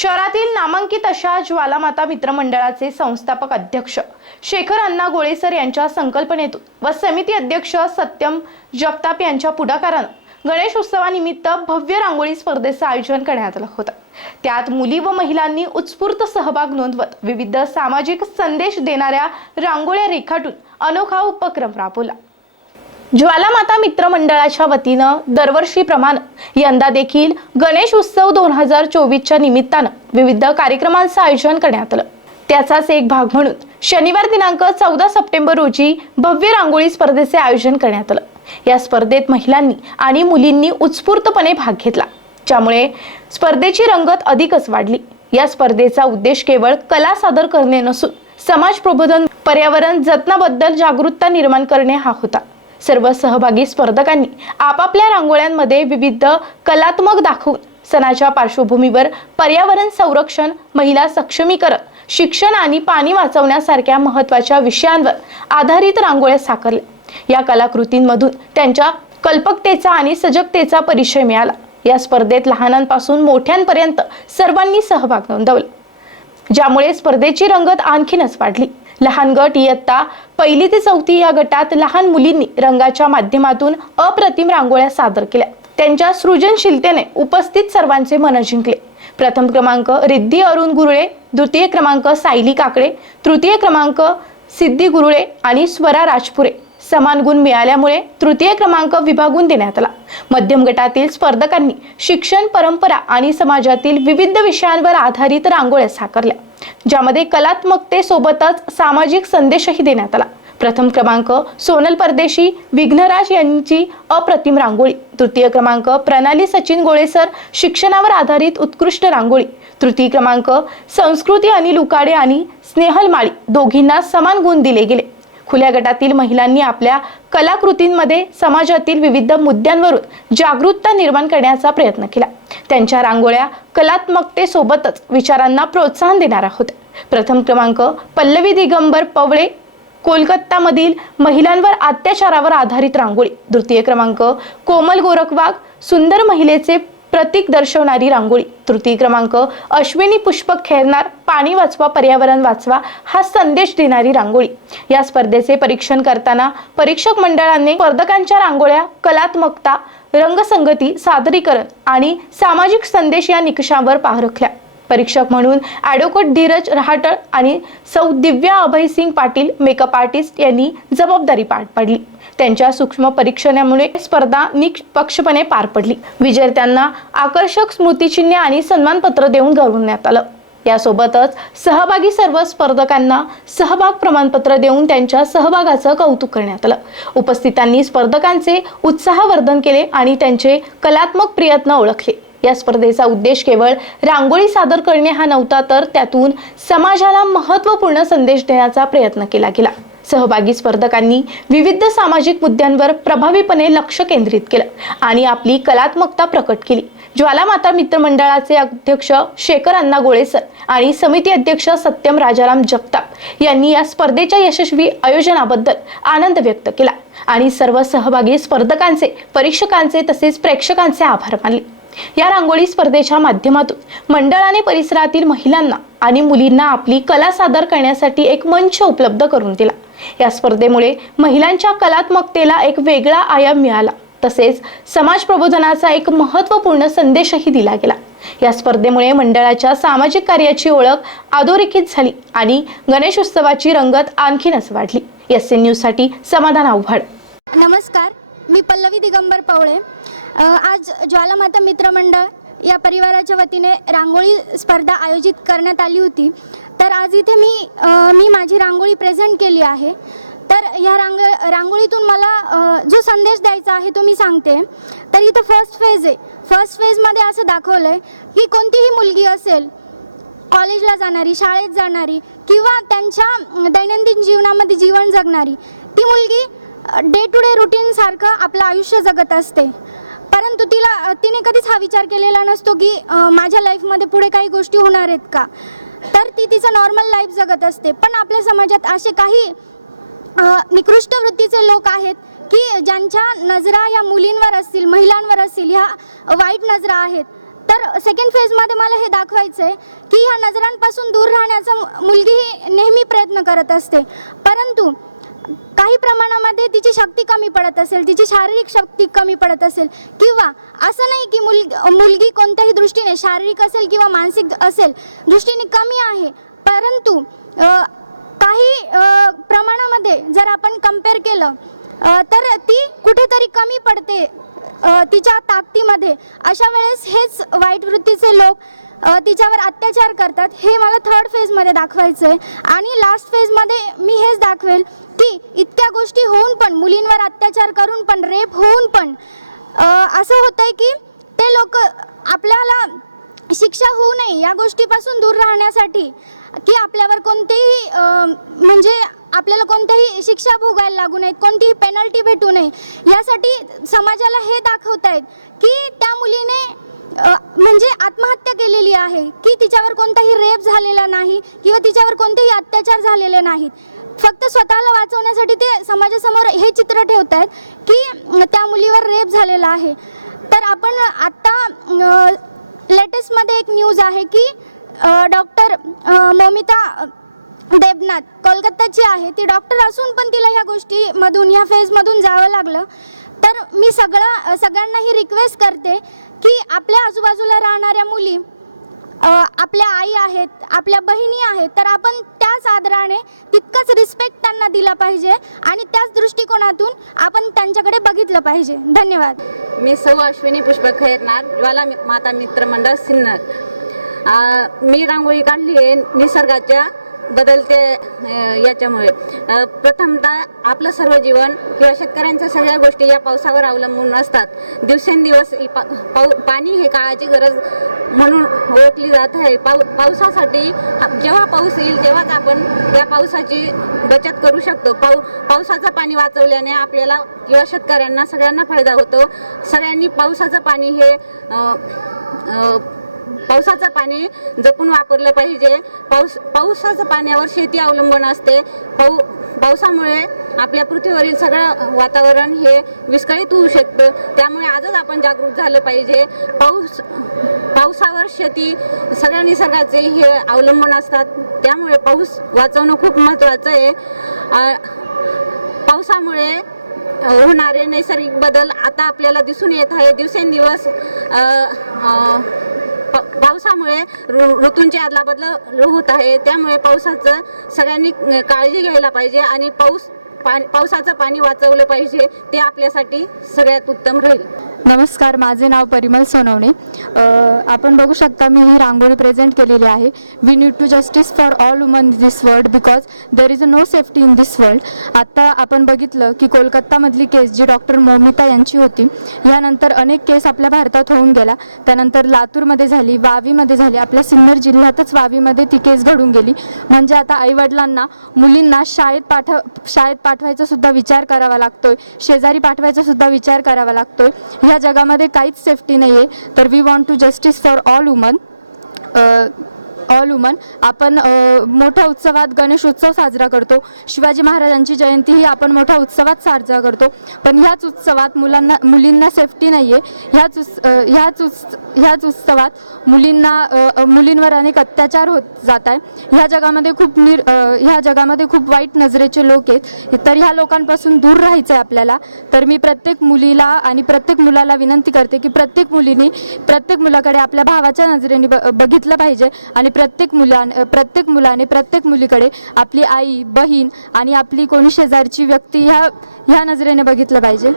शहरातील नामांकित अशा ज्वालामाता मित्रमंडळाचे संस्थापक अध्यक्ष शेखर अण्णा गोळेसर यांच्या संकल्पनेतून व समिती अध्यक्ष सत्यम जगताप यांच्या पुढाकारानं गणेश उत्सवानिमित्त भव्य रांगोळी स्पर्धेचं आयोजन करण्यात आलं होतं. त्यात मुली व महिलांनी उत्स्फूर्त सहभाग नोंदवत विविध सामाजिक संदेश देणाऱ्या रांगोळ्या रेखाटून अनोखा उपक्रम राबवला. ज्वालामाता मित्र मंडळाच्या वतीनं दरवर्षीप्रमाणे यंदा देखील गणेश उत्सव दोन हजार चोवीसच्या निमित्तानं विविध कार्यक्रमांचं आयोजन करण्यात आलं. त्याचाच एक भाग म्हणून शनिवार दिनांक चौदा सप्टेंबर रोजी भव्य रांगोळी स्पर्धेचे आयोजन करण्यात आलं. या स्पर्धेत महिलांनी आणि मुलींनी उत्स्फूर्तपणे भाग घेतला. ज्यामुळे स्पर्धेची रंगत अधिकच वाढली. या स्पर्धेचा उद्देश केवळ कला सादर करणे नसून समाज प्रबोधन पर्यावरण जतनाबद्दल जागरूकता निर्माण करणे हा होता. सर्व सहभागी स्पर्धकांनी आपापल्या रांगोळ्यांमध्ये विविध कलात्मक दाखवून सणाच्या पार्श्वभूमीवर पर्यावरण संरक्षण महिला सक्षमीकरण शिक्षण आणि पाणी वाचवण्यासारख्या महत्त्वाच्या विषयांवर आधारित रांगोळ्या साकारल्या. या कलाकृतींमधून त्यांच्या कल्पकतेचा आणि सजगतेचा परिचय मिळाला. या स्पर्धेत लहानांपासून मोठ्यांपर्यंत सर्वांनी सहभाग नोंदवला ज्यामुळे स्पर्धेची रंगत आणखीनच वाढली. लहान गट इयत्ता पहिली ते चौथी या गटात लहान मुलींनी रंगाच्या माध्यमातून अप्रतिम रांगोळ्या सादर केल्या. त्यांच्या सृजनशीलतेने उपस्थित सर्वांचे मन जिंकले. प्रथम क्रमांक रिद्धी अरुण गुरुळे द्वितीय क्रमांक सायली काकडे तृतीय क्रमांक सिद्धी गुरुळे आणि स्वरा राजपुरे. समान गुण मिळाल्यामुळे तृतीय क्रमांक विभागून देण्यात आला. मध्यम गटातील स्पर्धकांनी शिक्षण परंपरा आणि समाजातील विविध विषयांवर आधारित रांगोळ्या साकारल्या ज्यामध्ये कलात्मकतेसोबतच सामाजिक संदेशही देण्यात आला. प्रथम क्रमांक सोनल परदेशी विघ्नराज यांची अप्रतिम रांगोळी. तृतीय क्रमांक प्रणाली सचिन गोळेसर शिक्षणावर आधारित उत्कृष्ट रांगोळी. तृतीय क्रमांक संस्कृती अनिल उकाडे आणि स्नेहल माळी दोघींना समान गुण दिले गेले. खुल्या गटातील महिलांनी आपल्या कलाकृतींमध्ये समाजातील विविध मुद्द्यांवरून जागरूकता निर्माण करण्याचा प्रयत्न केला. त्यांच्या रांगोळ्या कलात्मकतेसोबतच विचारांना प्रोत्साहन देणाऱ्या होत्या प्रथम क्रमांक पल्लवी दिगंबर पवळे कोलकातामधील महिलांवर अत्याचारावर आधारित रांगोळी. तृतीय क्रमांक कोमल गोरखवाग सुंदर महिलेचे प्रतीक दर्शवणारी रांगोळी. तृतीय क्रमांक अश्विनी पुष्पक खेळणार पाणी वाचवा पर्यावरण वाचवा हा संदेश देणारी रांगोळी. या स्पर्धेचे परीक्षण करताना परीक्षक मंडळाने स्पर्धकांच्या रांगोळ्या कलात्मकता रंगसंगती सादरीकरण आणि सामाजिक संदेश या निकषांवर पारखल्या परीक्षक म्हणून ॲडव्होकेट धीरज रहाटळ आणि सौ दिव्या अभयसिंग पाटील मेकअप आर्टिस्ट यांनी जबाबदारी पार पाडली. त्यांच्या सूक्ष्म परीक्षणामुळे स्पर्धा निष्पक्षपणे पार पडली. विजेत्यांना आकर्षक स्मृतिचिन्हे आणि सन्मानपत्र देऊन गौरवण्यात आलं. यासोबतच सहभागी सर्व स्पर्धकांना सहभाग प्रमाणपत्र देऊन त्यांच्या सहभागाचं कौतुक करण्यात आलं. उपस्थितांनी स्पर्धकांचे उत्साहवर्धन केले आणि त्यांचे कलात्मक प्रयत्न ओळखले. या स्पर्धेचा उद्देश केवळ रांगोळी सादर करणे हा नव्हता तर त्यातून समाजाला महत्त्वपूर्ण संदेश देण्याचा प्रयत्न केला गेला. सहभागी स्पर्धकांनी विविध सामाजिक मुद्द्यांवर प्रभावीपणे लक्ष केंद्रित केलं आणि आपली कलात्मकता प्रकट केली. ज्वालामाता मित्रमंडळाचे अध्यक्ष शेखर अण्णा गोळेसर आणि समिती अध्यक्ष सत्यम राजाराम जगताप यांनी या स्पर्धेच्या यशस्वी आयोजनाबद्दल आनंद व्यक्त केला आणि सर्व सहभागी स्पर्धकांचे परीक्षकांचे तसेच प्रेक्षकांचे आभार मानले. या रांगोळी स्पर्धेच्या माध्यमातून मंडळाने परिसरातील महिलांना आणि मुलींना आपली कला सादर करण्यासाठी एक मंच उपलब्ध करून दिला. या स्पर्धेमुळे महिलांच्या कलात्मकतेला एक वेगळा आयाम मिळाला. तसेच समाज प्रबोधनाचा एक महत्त्वपूर्ण संदेशही दिला गेला. या स्पर्धेमुळे मंडळाच्या सामाजिक कार्याची ओळख अधोरेखित झाली आणि गणेशोत्सवाची रंगत आणखीनच वाढली. एस एन न्यूजसाठी समाधान आव्हाड. नमस्कार. मी पल्लवी दिगंबर पवळे. आज ज्वालामाता मित्रमंडळ या परिवाराच्या वतीने रांगोळी स्पर्धा आयोजित करण्यात आली होती. तर आज इथे मी मी माझी रांगोळी प्रेझेंट केली आहे. तर ह्या रांग रांगोळीतून मला जो संदेश द्यायचा आहे तो मी सांगते. तर इथं फर्स्ट फेज आहे. फर्स्ट फेजमध्ये असं दाखवलं आहे की कोणतीही मुलगी असेल कॉलेजला जाणारी शाळेत जाणारी किंवा त्यांच्या दैनंदिन जीवनामध्ये जीवन जगणारी ती मुलगी डे टू डे रुटीनसारखं आपलं आयुष्य जगत असते. परंतु तिला तिने कधीच हा विचार केलेला नसतो की माझ्या लाईफमध्ये पुढे काही गोष्टी होणार आहेत का? तर ती तिचं नॉर्मल लाईफ जगत असते. पण आपल्या समाजात असे काही निकृष्ट वृत्तीचे लोक आहेत की ज्यांच्या नजरा या मुलींवर असतील महिलांवर असतील ह्या वाईट नजरा आहेत. तर सेकंड फेजमध्ये मला हे दाखवायचं आहे की ह्या नजरांपासून दूर राहण्याचा मुलगी ही नेहमी प्रयत्न करत असते. परंतु काही प्रमाणामध्ये तिची शक्ती कमी पडत असेल तिची शारीरिक शक्ती कमी पडत असेल किंवा असं नाही की मुल मुलगी कोणत्याही दृष्टीने शारीरिक असेल किंवा मानसिक असेल दृष्टीने कमी आहे परंतु काही प्रमाणामध्ये जर आपण कंपेअर केलं तर ती कुठेतरी कमी पडते तिच्या ताकदीमध्ये. अशा वेळेस हेच वाईट वृत्तीचे लोक तिच्यावर अत्याचार करतात. हे मला थर्ड फेजमध्ये दाखवायचं आहे आणि लास्ट फेजमध्ये मी हेच दाखवेल की इतक्या गोष्टी होऊन पण मुलींवर अत्याचार करून पण रेप होऊन पण असं होतं आहे की ते लोक आपल्याला शिक्षा होऊ नये या गोष्टीपासून दूर राहण्यासाठी की आपल्यावर कोणतेही म्हणजे आपल्याला कोणत्याही शिक्षा भोगायला लागू नयेत कोणतीही पेनल्टी भेटू नये. यासाठी समाजाला हे दाखवत आहेत की त्या मुलीने म्हणजे आत्महत्या केलेली आहे की तिच्यावर कोणताही रेप झालेला नाही किंवा तिच्यावर कोणतेही अत्याचार झालेले नाहीत? फक्त स्वतःला वाचवण्यासाठी ते समाजासमोर हे चित्र ठेवत आहेत की त्या मुलीवर रेप झालेला आहे. तर आपण आत्ता लेटेस्टमध्ये एक न्यूज आहे की डॉक्टर मोमिता देबनाथ कोलकाताची आहे. ती डॉक्टर असून पण तिला ह्या गोष्टीमधून ह्या फेजमधून जावं लागलं. तर मी सगळा सगळ्यांना ही रिक्वेस्ट करते की आपल्या आजूबाजूला राहणाऱ्या मुली आपल्या आई आहेत आपल्या बहिणी आहेत तर आपण त्याच आदराने तितकंच रिस्पेक्ट त्यांना दिला पाहिजे आणि त्याच दृष्टिकोनातून आपण त्यांच्याकडे बघितलं पाहिजे. धन्यवाद. मी सौ अश्विनी पुष्पक खैरनार ज्वाला माता मित्र मंडळ सिन्नर. मी रांगोळी काढली आहे निसर्गाच्या बदलते याच्यामुळे. प्रथमतः आपलं सर्व जीवन किंवा शेतकऱ्यांच्या सगळ्या गोष्टी या पावसावर अवलंबून असतात. दिवसेंदिवस ही पा पाऊ पाणी हे काळाची गरज म्हणून ओळखली जात आहे. पाऊ पावसासाठी जेव्हा पाऊस येईल तेव्हाच आपण त्या पावसाची बचत करू शकतो. पाऊ पावसाचं पाणी वाचवल्याने आपल्याला किंवा शेतकऱ्यांना सगळ्यांना फायदा होतो. सगळ्यांनी पावसाचं पाणी हे पावसाचं पाणी जपून वापरलं पाहिजे. पाऊस पावसाचं पाण्यावर शेती अवलंबून असते. पाऊ पावसामुळे आपल्या पृथ्वीवरील सगळं वातावरण हे विस्कळीत होऊ शकतं. त्यामुळे आजच आपण जागरूक झालं पाहिजे. पाऊस पावसावर शेती सगळ्या निसर्गाचे हे अवलंबून असतात. त्यामुळे पाऊस वाचवणं खूप महत्त्वाचं आहे. पावसामुळे होणारे नैसर्गिक बदल आता आपल्याला दिसून येत आहे. दिवसेंदिवस पावसामुळे ऋ ऋतूंची आदला होत आहे. त्यामुळे पावसाचं सगळ्यांनी काळजी घ्यायला पाहिजे आणि पाऊस पा पावसाचं पाणी वाचवलं पाहिजे ते आपल्यासाठी सगळ्यात उत्तम राहील. नमस्कार माझे नाव परिमल सोनवणे. आपण बघू शकता मी ही रांगोळी प्रेझेंट केलेली आहे. We need to justice for all women this world because there is a no safety in this world आत्ता आपण बघितलं की कोलकातामधली केस जी डॉक्टर मोमिता यांची होती ह्यानंतर अनेक केस आपल्या भारतात होऊन गेला. त्यानंतर लातूरमध्ये झाली वावीमध्ये झाली. आपल्या सिन्नर जिल्ह्यातच वावीमध्ये ती केस घडून गेली. म्हणजे आता आईवडिलांना मुलींना शाळेत पाठव शाळेत पाठवायचा सुद्धा विचार करावा लागतोय. शेजारी पाठवायचा सुद्धा विचार करावा लागतोय. ह्या जगामध्ये काहीच सेफ्टी नाही आहे तर we want to justice for all women all women आपण मोठ्या उत्सवात गणेश उत्सव साजरा करतो. शिवाजी महाराजांची जयंती ही आपण मोठ्या उत्सवात साजरा करतो. पण ह्याच उत्सवात मुलांना मुलींना सेफ्टी नाही आहे ह्याच उत्स ह्याच उत्स ह्याच उत्सवात मुलींना मुलींवर अनेक अत्याचार होत जात आहे ह्या जगामध्ये खूप निर ह्या जगामध्ये खूप वाईट नजरेचे लोक आहेत. तर ह्या लोकांपासून दूर राहायचं आहे आपल्याला. तर मी प्रत्येक मुलीला आणि प्रत्येक मुलाला विनंती करते की प्रत्येक मुलीने प्रत्येक मुलाकडे आपल्या भावाच्या नजरेने ब बघितलं पाहिजे आणि प्रत्येक मुलान प्रत्येक मुलाने प्रत्येक मुलीकडे आपली आई बहीण आणि आपली कोणी शेजारची व्यक्ती ह्या ह्या नजरेने बघितलं पाहिजे.